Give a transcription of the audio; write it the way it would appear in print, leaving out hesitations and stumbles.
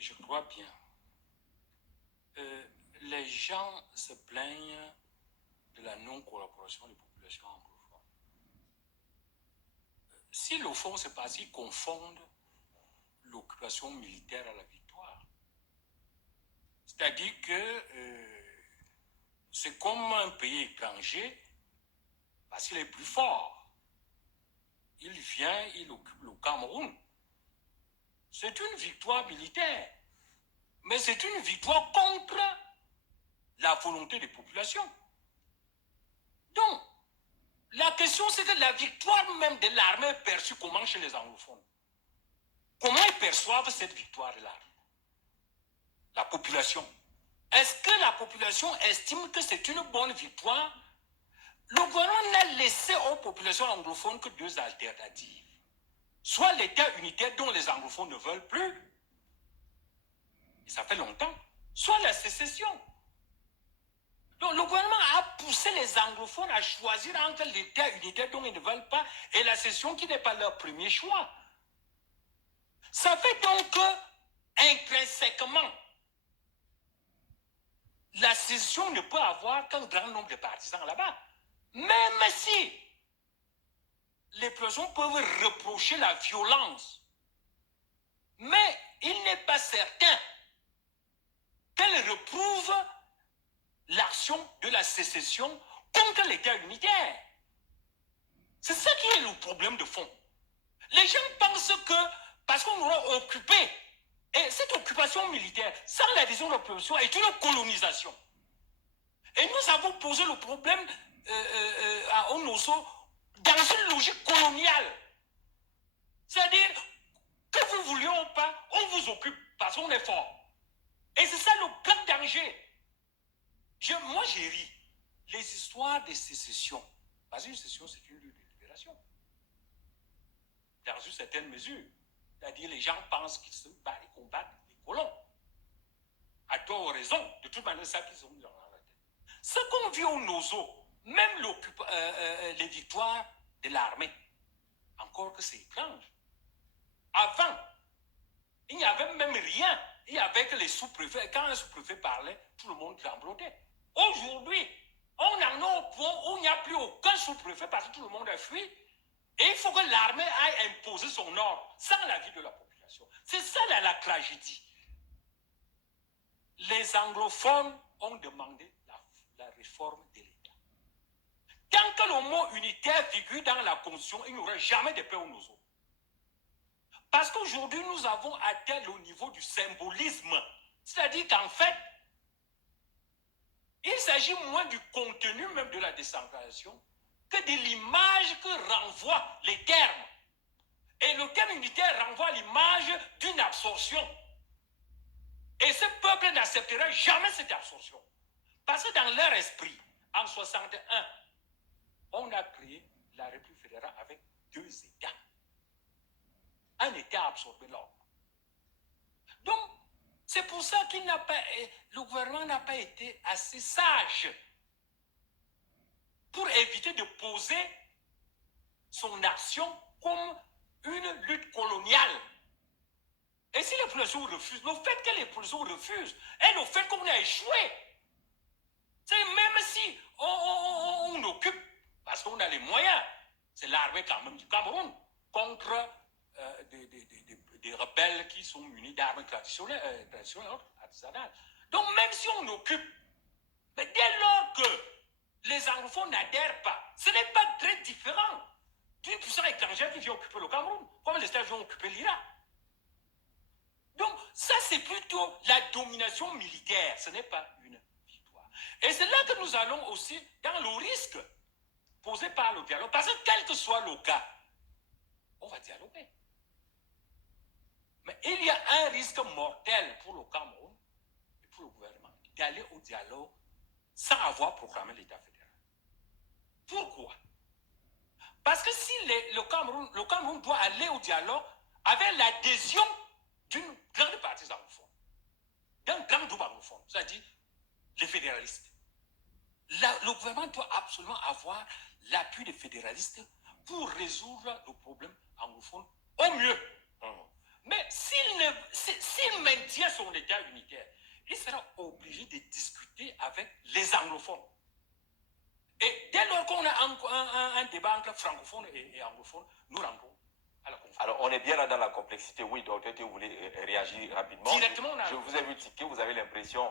Je crois bien. Les gens se plaignent de la non-collaboration des populations anglophones. Si le fond, c'est parce qu'ils confondent l'occupation militaire à la victoire. C'est-à-dire que c'est comme un pays étranger, parce qu'il est plus fort. Il vient, il occupe le Cameroun. C'est une victoire militaire. Mais c'est une victoire contre la volonté des populations. Donc, la question, c'est que la victoire même de l'armée est perçue comment chez les anglophones? Comment ils perçoivent cette victoire de l'armée? La population. Est-ce que la population estime que c'est une bonne victoire? Le gouvernement n'a laissé aux populations anglophones que deux alternatives. Soit l'État unitaire dont les anglophones ne veulent plus, et ça fait longtemps, soit la sécession. Donc le gouvernement a poussé les anglophones à choisir entre l'État unitaire dont ils ne veulent pas et la sécession qui n'est pas leur premier choix. Ça fait donc que, intrinsèquement, la sécession ne peut avoir qu'un grand nombre de partisans là-bas. Même si les personnes peuvent reprocher la violence, mais il n'est pas certain qu'elle reprouve l'action de la sécession contre l'État unitaire. C'est ça qui est le problème de fond. Les gens pensent que parce qu'on aura occupé, et cette occupation militaire, sans l'adhésion de la population, est une colonisation. Et nous avons posé le problème à Onoso dans une logique coloniale. C'est-à-dire, que vous vouliez ou pas, on vous occupe parce qu'on est fort. Et c'est ça le grand danger. Moi, j'ai ri. Les histoires de sécession. Parce qu'une sécession, c'est une lutte de libération. Dans une certaine mesure. C'est-à-dire, les gens pensent qu'ils se battent et combattent les colons. À tort ou raison. De toute manière, c'est ça qu'ils ont mis dans la tête. Ce qu'on vit au Nozo, même les victoires de l'armée, encore que c'est étrange. Avant, il n'y avait même rien. Il n'y avait que les sous-préfets. Quand un sous-préfet parlait, tout le monde tremblotait. Aujourd'hui, on en est au point où il n'y a plus aucun sous-préfet parce que tout le monde a fui. Et il faut que l'armée aille imposer son ordre sans l'avis de la population. C'est ça la tragédie. Les anglophones ont demandé la réforme de l'État. Tant que le mot unitaire figure dans la Constitution, il n'y aura jamais de paix au Nozo. Parce qu'aujourd'hui, nous avons atteint le niveau du symbolisme. C'est-à-dire qu'en fait, il s'agit moins du contenu même de la décentralisation que de l'image que renvoient les termes. Et le terme unitaire renvoie à l'image d'une absorption. Et ce peuple n'acceptera jamais cette absorption. Parce que dans leur esprit, en 61, on a créé la République fédérale avec deux États. Un État a absorbé l'autre. Donc, c'est pour ça qu'il n'a pas, le gouvernement n'a pas été assez sage pour éviter de poser son action comme une lutte coloniale. Et si les populations refusent, le fait que les populations refusent et le fait qu'on a échoué, c'est même si on occupe, parce qu'on a les moyens, c'est l'armée quand même du Cameroun, contre des rebelles qui sont munis d'armes traditionnelles, artisanales. Donc même si on occupe, mais dès lors que les anglophones n'adhèrent pas, ce n'est pas très différent d'une puissance étrangère qui vient occuper le Cameroun, comme les États-Unis ont occupé l'Irak. Donc ça c'est plutôt la domination militaire, ce n'est pas une victoire. Et c'est là que nous allons aussi dans le risque posé par le dialogue, parce que quel que soit le cas, on va dialoguer. Mais il y a un risque mortel pour le Cameroun et pour le gouvernement d'aller au dialogue sans avoir programmé l'État fédéral. Pourquoi? Parce que si le Cameroun doit aller au dialogue avec l'adhésion d'une grande partie anglophone, d'un grand groupe anglophone, c'est-à-dire les fédéralistes. Le gouvernement doit absolument avoir l'appui des fédéralistes pour résoudre le problème anglophone au mieux. Mais s'il s'il maintient son État unitaire, il sera obligé de discuter avec les anglophones. Et dès lors qu'on a un débat entre francophones et anglophones, nous rentrons à la conférence. Alors, on est bien là dans la complexité. Oui, donc peut-être que vous voulez réagir rapidement. Directement, je vous ai vu tiquer, vous avez l'impression